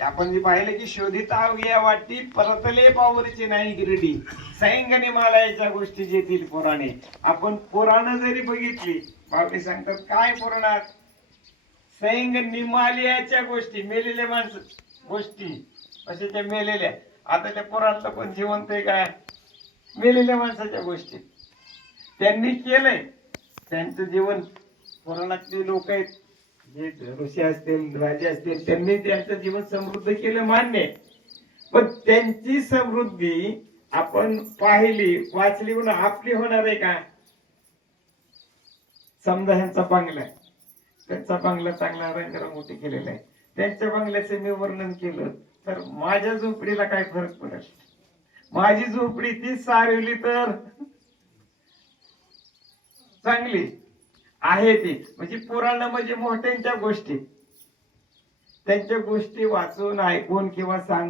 आपण जे पाहिलं की शोधित या वाटी परतले पावरची नाही गिरडी. सैंगने मालायच्या गोष्टी जेतील पुराणे. आपण पुराण जरी बघितली बाबी सांगतात काय पुराणात सैंग निमालियाच्या गोष्टी मेलेल्या माणसं गोष्टी. असे त्या मेलेल्या. आता त्या पुराणातलं पण जिवंत आहे काय? मेलेल्या माणसाच्या गोष्टी. त्यांनी केलंय. त्यांचं जीवन पुराणातले लोक आहेत. जे ऋषी असतील राजे असतील त्यांनी त्यांचं जीवन समृद्ध केलं मान्य. पण त्यांची समृद्धी आपण पाहिली वाचली म्हणून आपली होणार आहे का? समजा ह्यांचा बंगला त्यांचा बंगला चांगला रंगरंगोटी केलेला आहे. त्यांच्या बंगल्याचं मी वर्णन केलं तर माझ्या झोपडीला काय फरक पडेल? माझी झोपडी ती सारवली तर चांगली. आहे ती. म्हणजे पुराण म्हणजे मोठ्यांच्या गोष्टी. त्यांच्या गोष्टी वाचून ऐकून किंवा सांग